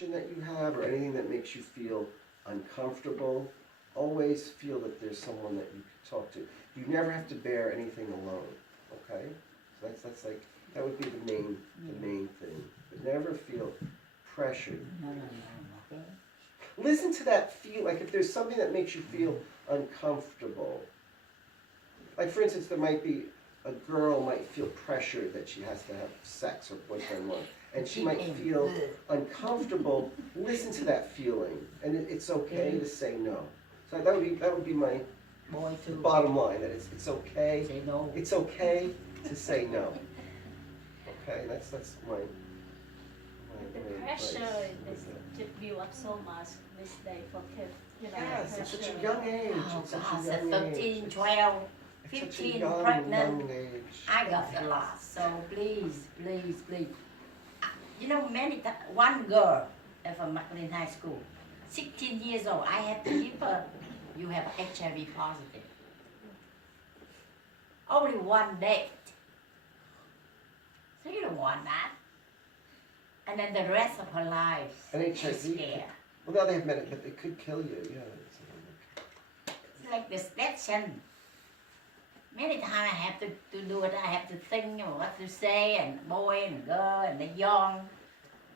that you have or anything that makes you feel uncomfortable, always feel that there's someone that you can talk to. You never have to bear anything alone, okay? So that's like, that would be the main thing. But never feel pressured. Listen to that feel, like if there's something that makes you feel uncomfortable. Like for instance, there might be, a girl might feel pressured that she has to have sex or boyfriend one, and she might feel uncomfortable. Listen to that feeling, and it's okay to say no. So that would be my bottom line. That it's okay. Say no. It's okay to say no. Okay, that's my The pressure to build up so much this day for kids. Yes, at such a young age. Oh At such God, a at young 13, age. 12, At such a 15, young pregnant. age. I got a lot, so please. You know, one girl from McLean High School, 16 years old, I have to give her, you have HIV positive. Only one date. So you don't want that. And then the rest of her life, And she's HIV. scared. Well, now they have medic, but it could kill you. Yeah. It's like distraction. Many times I have to do it, I have to think of what to say, and boy and girl, and the young.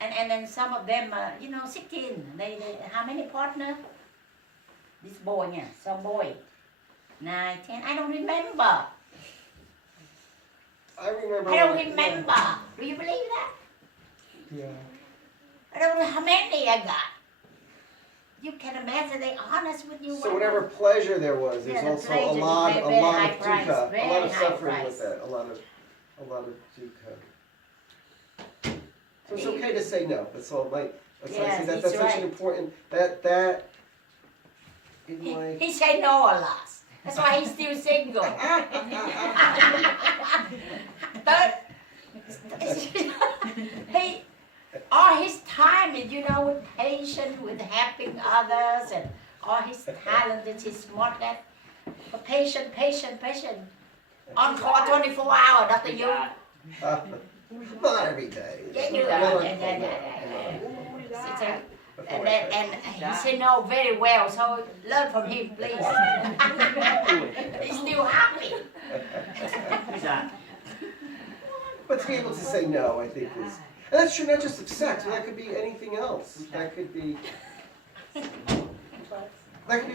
And then some of them, 16, they how many partner? This boy, yeah, some boy, 9, 10, I don't remember. I remember. I don't remember. Do you believe that? Yeah. I don't know how many I got. You can imagine they honest with you. So whatever pleasure there was, there's Yeah, the also pleasure a is lot very, of very high dukkha, price, a lot very of high suffering price. with that, a lot of dukkha. So it's okay to say no. That's all. Like that's why I Yes, say that, he's that's such right. an important that. In my He said no a lot. That's why he's still single. But he, all his time is, with patience, with helping others, and all his talent, and his smart, that patient. On call 24 hours, Dr. You. Not every day. Yeah, you Not are. on Yeah. call, no. And he said no very well, so learn from him, please. He's still happy. But to be able to say no, I think is, and that's true not just of sex, but that could be anything else. That could be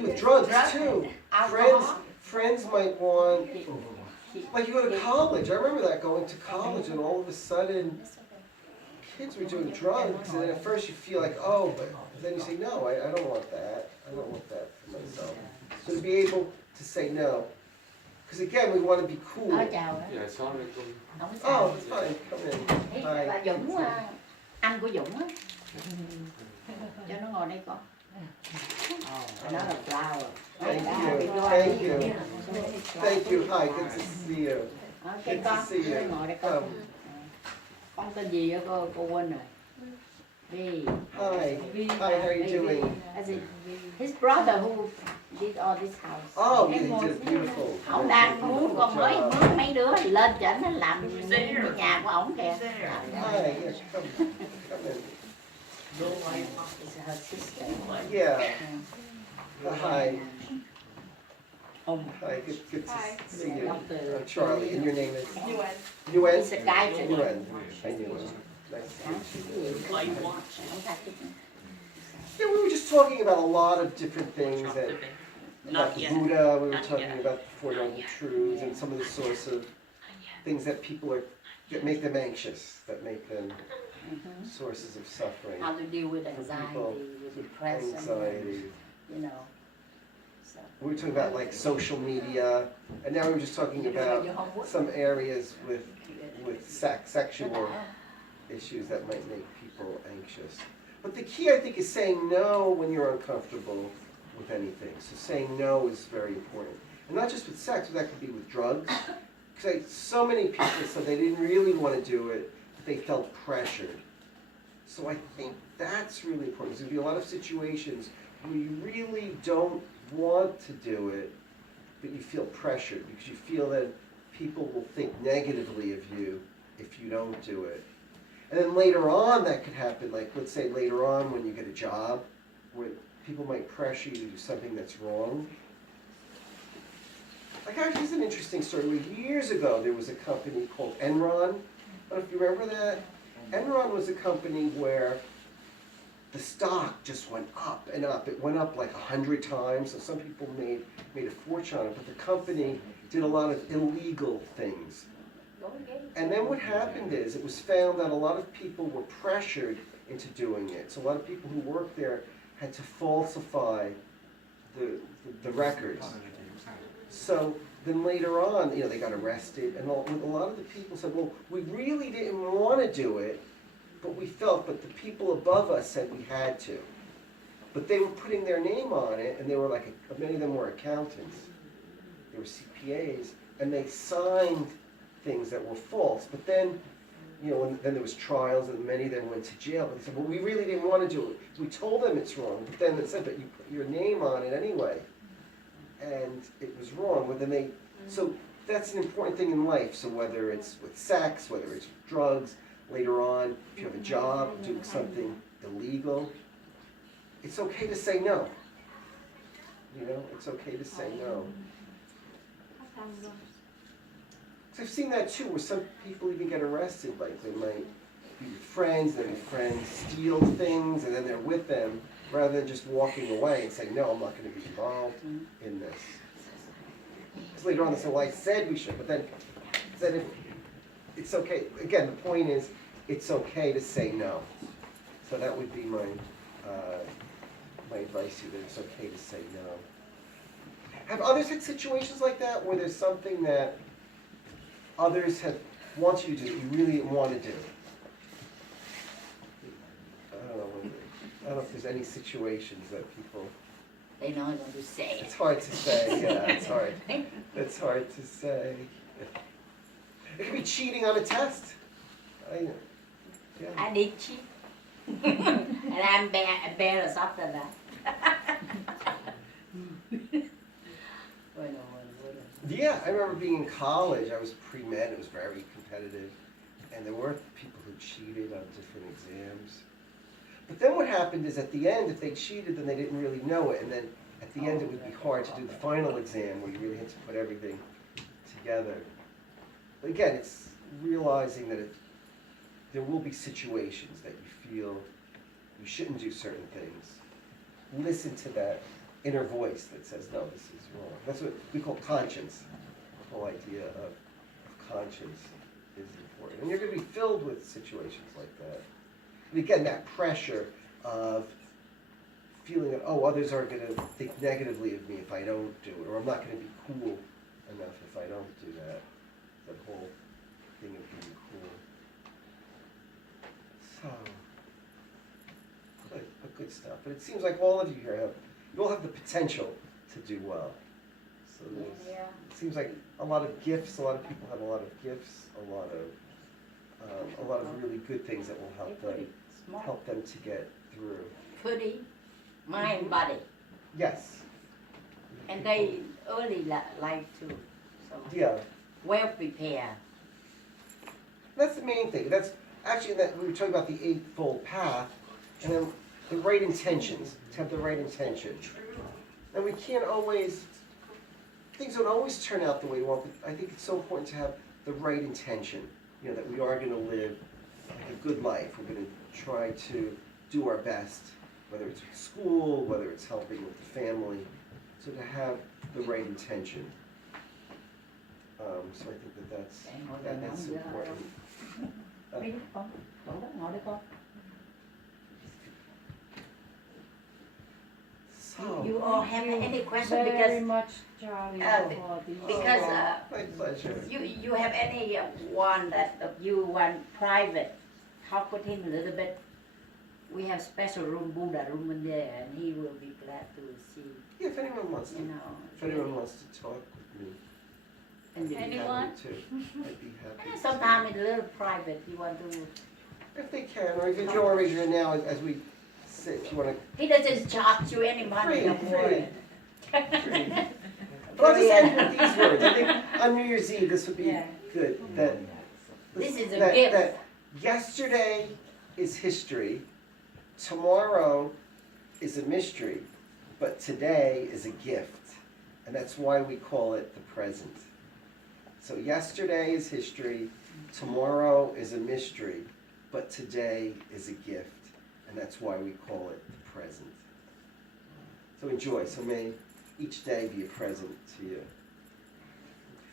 with drugs too. Friends might want, like you go to college. I remember that, going to college, and all of a sudden, kids were doing drugs, and then at first you feel like, oh, but then you say, no, I don't want that. I don't want that for myself. So to be able to say no, because again, we want to be cool. Dạ, sorry. Oh, it's fine. Come in. Bà Hi. Dũng, anh của Dũng á, cho nó ngồi đây con. Đó là flower. Thank you. Thank you. Thank you. Hi. Good to see you. Cái Good to con, see you. ngồi đây con. Con tên gì á cô quên rồi. V. Hi. Hi. How are you doing? His brother who did all this house. Oh, you did beautiful. Ông đang muốn con mới mướn mấy đứa lên chảnh nó làm cái nhà của ổng kìa. Hi. Yes. Come in. It's her sister. Yeah. Hi. Ông. Hi. Good to see you. Doctor. Charlie. And your name is? He's Yuen. a guy. Yuen. I knew it. Nice to meet you. Yeah, we were just talking about a lot of different things, and about the Buddha, we were talking about the Four Noble Truths, and some of the sorts of things that that make them anxious, that make them sources of suffering. How to deal with For anxiety, people, with depression, anxiety. So. We were talking about like social media, and now we were just talking about some areas with sexual issues that might make people anxious. But the key, I think, is saying no when you're uncomfortable with anything. So saying no is very important. And not just with sex, but that could be with drugs. Because so many people said they didn't really want to do it, but they felt pressured. So I think that's really important. There's going to be a lot of situations where you really don't want to do it, but you feel pressured because you feel that people will think negatively of you if you don't do it. And then later on that could happen, like let's say later on when you get a job, where people might pressure you to do something that's wrong. Like actually, it's an interesting story. Years ago, there was a company called Enron. I don't know if you remember that. Enron was a company where the stock just went up and up. It went up like 100 times. So some people made a fortune on it. But the company did a lot of illegal things. And then what happened is it was found that a lot of people were pressured into doing it. So a lot of people who worked there had to falsify the records. So then later on, you know, they got arrested, and a lot of the people said, well, we really didn't want to do it, but we felt, but the people above us said we had to. But they were putting their name on it, and they were like, many of them were accountants. They were CPAs, and they signed things that were false. But then, you know, then there was trials, and many of them went to jail. But they said, well, we really didn't want to do it. We told them it's wrong, but then it said, but you put your name on it anyway. And it was wrong. But then so that's an important thing in life. So whether it's with sex, whether it's with drugs, later on, if you have a job, doing something illegal, it's okay to say no. You know, it's okay to say no. So I've seen that too, where some people even get arrested. Like they might be with friends, then friends steal things, and then they're with them, rather than just walking away and saying, no, I'm not going to be involved in this. Because later on they say, well, I said we should, but then if it's okay. Again, the point is, it's okay to say no. So that would be my advice to you, that it's okay to say no. Have others had situations like that, where there's something that others have want you to do, you really didn't want to do? I don't know if there's any situations that people... They know what to say. It's hard to say, yeah, it's hard. It's hard to say. It could be cheating on a test. I did cheat. And I'm embarrassed after that. Yeah, I remember being in college. I was pre-med. It was very competitive. And there were people who cheated on different exams. But then what happened is at the end, if they cheated, then they didn't really know it. And then at the end, it would be hard to do the final exam where you really had to put everything together. But again, it's realizing that there will be situations that you feel you shouldn't do certain things. Listen to that inner voice that says, no, this is wrong. That's what we call conscience. The whole idea of conscience is important. And you're going to be filled with situations like that. And again, that pressure of feeling that, oh, others are going to think negatively of me if I don't do it, or I'm not going to be cool enough if I don't do that. That whole thing of being cool. So, good stuff. But it seems like all of you here you all have the potential to do well. So it seems like a lot of gifts. A lot of people have a lot of gifts. A lot of really good things that will help them to get through. Pretty, mind, body. Yes. And they early life too. So yeah. Well prepared. That's the main thing. That's actually that we were talking about the eightfold path, and then the right intentions. To have the right intention. And we can't always. Things don't always turn out the way we want. But I think it's so important to have the right intention. You know, that we are going to live like a good life. We're going to try to do our best, whether it's with school, whether it's helping with the family. So to have the right intention. So I think that's important. So, You all have any question? Very Because much, Charlie, because my pleasure. you have any one that you want private? Talk with him a little bit. We have special room, Buddha room in there, and he will be glad to see. Yeah, if anyone wants to, You know. if anyone wants to talk with me, And I'd be Anyone? happy to. I'd be happy. To. sometimes it's a little private. You want to. If they can, or if you don't want to raise your hand now as we sit, if you want to. He doesn't charge you any money. Free, don't worry. free. But I'll just end with these words. I think on New Year's Eve this would be Yeah. good. That This is a that, gift. That Yesterday is history, tomorrow is a mystery, but today is a gift. And that's why we call it the present. So yesterday is history, tomorrow is a mystery, but today is a gift. And that's why we call it the present. So enjoy. So may each day be a present to you.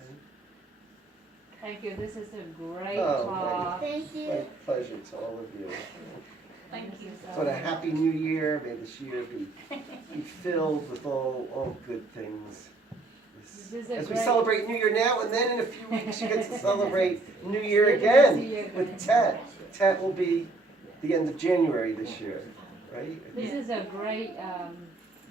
Okay? Thank you. This is a great Oh, talk. Thank you. My pleasure to all of you. Thank you. So a happy new year. May this year be filled with all good things. This is a As we great- celebrate New Year now, and then in a few weeks you get to celebrate New Year New again Year with again. Tet. Tet will be the end of January this year, right? This is a great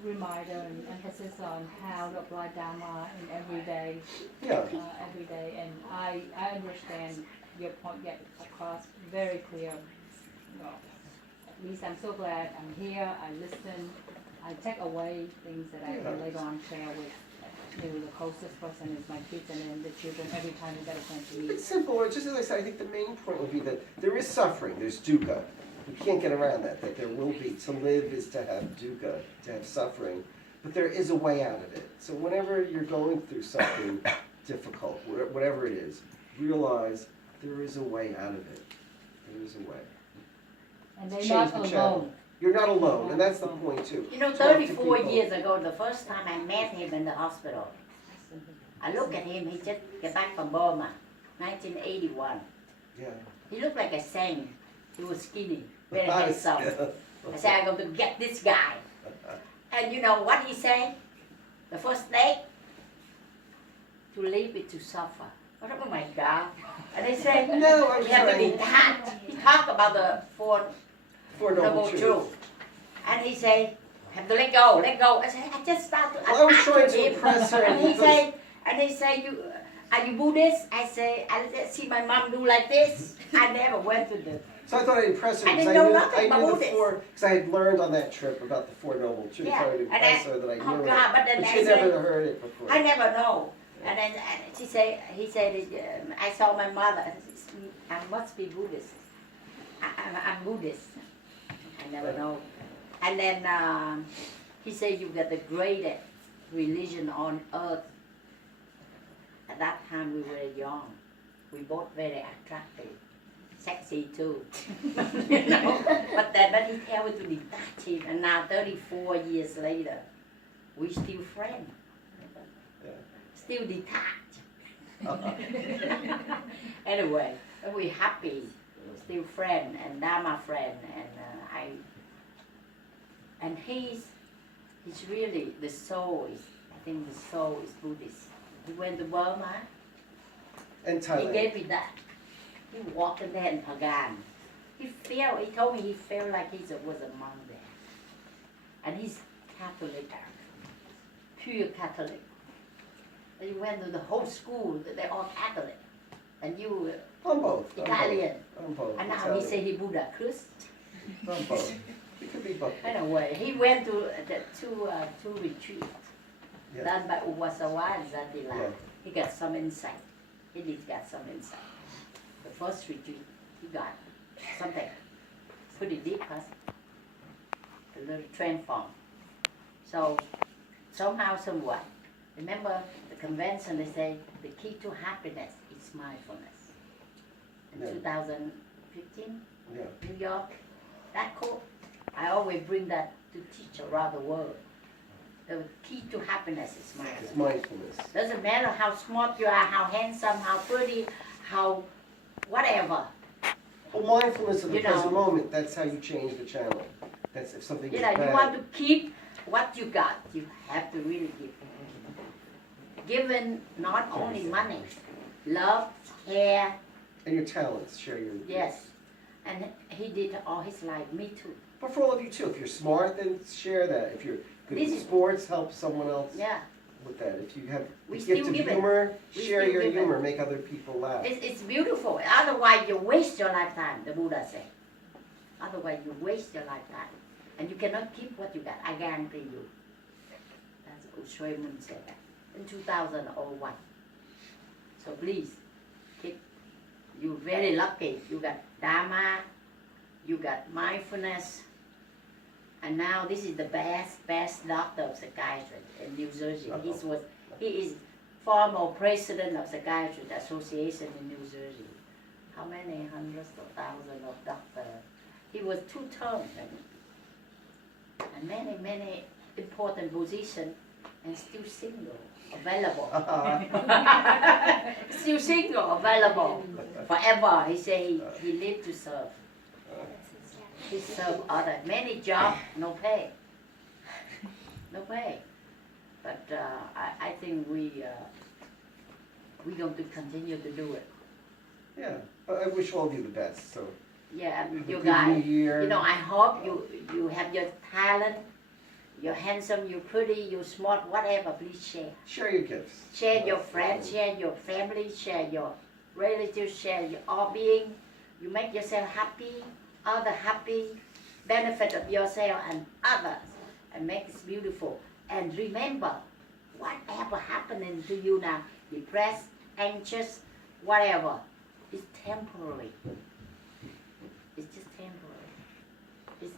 reminder and emphasis on how to apply Dharma in everyday, Yeah. every day. And I understand your point get across very clear. At least I'm so glad I'm here. I listen. I take away things that I can later on share with the closest person is my kids, and then the children. Every time they get a chance to meet. It's simple. It's just as I said, I think the main point would be that there is suffering. There's dukkha. We can't get around that there will be. To live is to have dukkha, to have suffering. But there is a way out of it. So whenever you're going through something difficult, whatever it is, realize there is a way out of it. There is a way. And they're Change not the alone. channel. You're not alone, and that's the point too. You know, Talk to 34 people. years ago, the first time I met him in the hospital, I looked at him, he just got back from Burma, 1981. Yeah. He looked like a saint. He was skinny, very handsome. I said, I'm going to get this guy. And you know what he said? The first day, to live is to suffer. I thought, oh my God. And they said, No, I was you have to trying. detach. He talked about the Four For Noble Truths. And he said, have to let go, let go. I said, I just started to Well, I was attach trying to to him. impress her And he because- said, are you Buddhist? I say, I see my mom do like this. I never went to the. So I thought I'd impress her I because didn't know I nothing knew about the this. four, because I had learned on that trip about the Four Noble Truths. Yeah, I would and impress her that I oh knew God, it. but then But I she had said- never heard it before. I never know. And then he said, I saw my mother. I must be Buddhist. I'm Buddhist. I never know. And then he said, you got the greatest religion on earth. At that time we were young. We both very attractive. Sexy too. You know? But he tell me to detach him. And now 34 years later, we still friends. Yeah. Still detached. Anyway, we happy, still friend and Dharma friend, and he's really the soul is. I think the soul is Buddhist. He went to Burma. And He Thailand. gave me that. He walked in there in Pagan. He told me he felt like he was a monk there, and he's Catholic, pure Catholic. He went to the whole school, they're all Catholic. And you I'm both. Italian. I'm both. And now Italian. he say he Buddha Christ. I'm both. It could be both. Anyway, he went to the two retreats Yeah. done by Uwasawa and Zandila. Yeah. He got some insight. He did get some insight. The first retreat, he got something pretty deep, huh? A little transform. So somehow, somewhat. Remember the convention, they say the key to happiness is mindfulness. In Yeah. 2015, Yeah. New York, that quote, I always bring that to teach around the world. The key to happiness is It's mindfulness. mindfulness. Doesn't matter how smart you are, how handsome, how pretty, how whatever. Well, mindfulness of the You know. present moment, that's how you change the channel. That's if something You is know, you bad. want to keep what you got. You have to really give. Given not only money, love, care, And your talents, share your... yes. And he did all his life, me too. But for all of you too, if you're smart, then share that. If you're good This at is- sports, help someone else Yeah. with that. If you have We the still gift of give it. humor, We share still your give it. humor, make other people laugh. It's beautiful. Otherwise, you waste your lifetime, the Buddha said. Otherwise, you waste your lifetime. And you cannot keep what you got. I guarantee you. That's Ushuaï said that in 2001. So please, keep. You're very lucky. You got Dharma, you got mindfulness, and now this is the best doctor of psychiatry in New Jersey. He is former president of Psychiatry Association in New Jersey. How many hundreds of thousands of doctors? He was 2 terms and many important positions, and still single, available. Still single, available forever. He say he lived to serve. He served other many jobs, no pay, no pay. But I think we going to continue to do it. Yeah, I wish all of you the best, so. Yeah, have a you good guys. New Year. You know, I hope you have your talent. You're handsome, you're pretty, you're smart, whatever. Please share. Share your gifts. Share your friends, share your family, share your relatives, share your all being. You make yourself happy, other happy, benefit of yourself and others, and make it beautiful. And remember, whatever happening to you now, depressed, anxious, whatever, it's temporary. It's just temporary. It's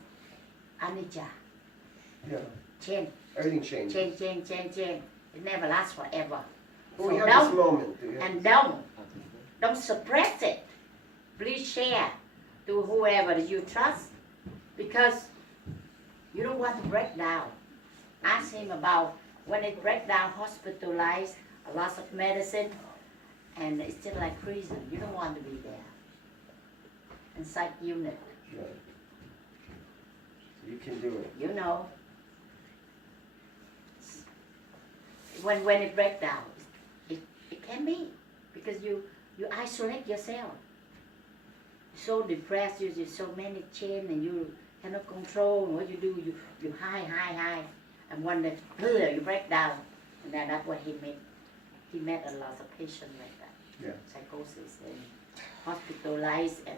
anicca. Yeah, Change, everything changes. change. It never lasts forever. Well, we So have this moment. And don't suppress it. Please share to whoever you trust, because you don't want to break down. Ask him about when it breaks down, hospitalized, a lot of medicine, and it's just like prison. You don't want to be there. And psych unit, Yeah. You can do it. you know. When it breaks down, it can be, because you isolate yourself. So depressed, you're so many chains, and you cannot control what you do. You high, and when you break down, and then that's what he met. He met a lot of patients like that. Yeah. Psychosis and hospitalized, and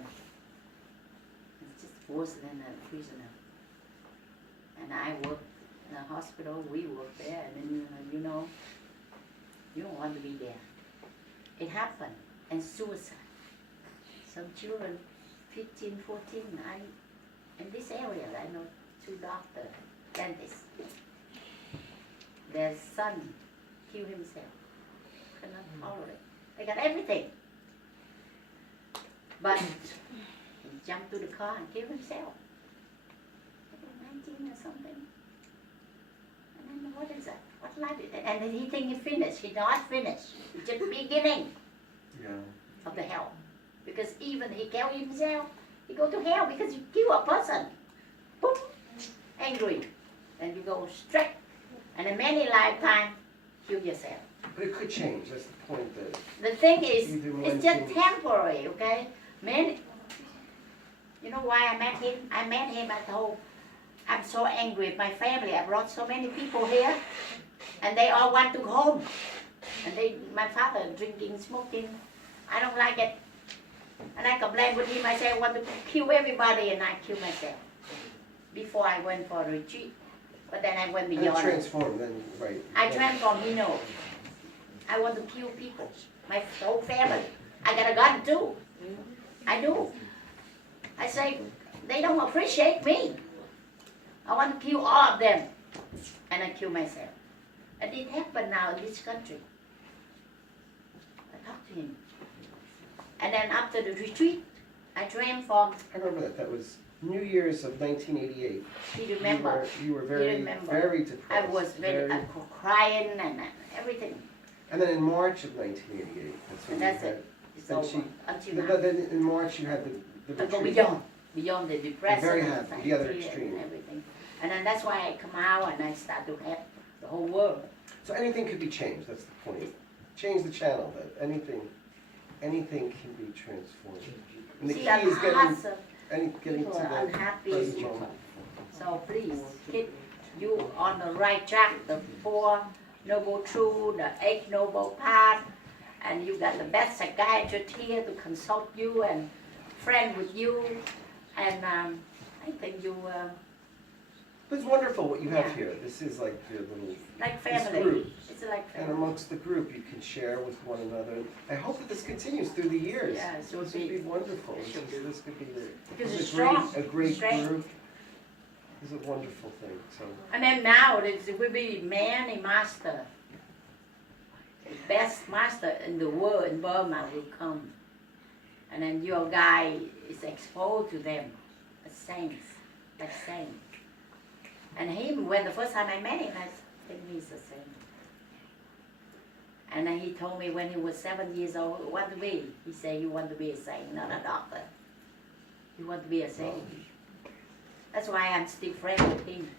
it's just worse than a prisoner. And I work in a hospital. We work there, and then you know, you don't want to be there. It happened, and suicide. Some children, 15, 14, in this area, I know 2 doctors, dentists. Their son killed himself. Cannot tolerate. They got everything. But he jumped to the car and killed himself. 19 or something. And then what is that? What life is that? And then he think he finished. He not finished. It's just beginning Yeah. of the hell. Because even he killed himself, he go to hell because you kill a person. Boom, angry. Then you go straight. And in many lifetime, kill yourself. But it could change. That's the point. That The thing is, Even when it's just things- temporary, okay? You know why I met him? I met him at home. I'm so angry with my family. I brought so many people here, and they all want to go home. And my father drinking, smoking. I don't like it. And I complained with him. I said, I want to kill everybody, and I kill myself. Before I went for a retreat. But then I went and it beyond. transformed. Then right. I Yeah. transformed, he knows. I want to kill people. My whole family. I got a gun too. I do. I say, they don't appreciate me. I want to kill all of them. And I kill myself. And it happened now in this country. I talked to him. And then after the retreat, I transformed. I remember that. That was New Year's of 1988. He remember. You were very, remember. very I depressed. was very crying and everything. And then in March of 1988, that's when And that's you had. it. It's Then over. she- Until Then, now. then in March you had the I go retreat. beyond the depression Very and happy, the other anxiety extreme. and everything. And then that's why I come out and I start to help the whole world. So anything could be changed. That's the point. Change the channel. That anything can be transformed. And the See, key a is getting lots of getting people to are the unhappy. present moment. So please, keep you on the right track, the 4 Noble Truths, the 8 Noble Path, and you got the best psychiatrist here to consult you and friend with you. And I think It's wonderful what you have Yeah. here. This is like your little, Like This family. group. It's like and family. amongst the group, you can share with one another. I hope that this continues through the years. Yeah, it should This would be. be wonderful. It should be. This could be Because this it's is a great, strong. a great Strength. group. This is a wonderful thing, so. And then now it will be many master. The best master in the world in Burma will come. And then your guy is exposed to them as saints, like saints. And him, when the first time I met him, I think he's the same. And then he told me when he was 7 years old, what to be? He said, you want to be a saint, not a doctor. You want to be a saint. That's why I'm still friends with him.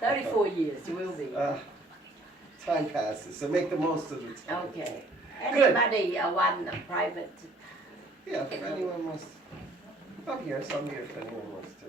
34 years, you will be. Time passes, so make the most of the time. Okay. Good. Anybody want a private? Yeah, if anyone wants, I'm here, so I'm here if anyone wants to.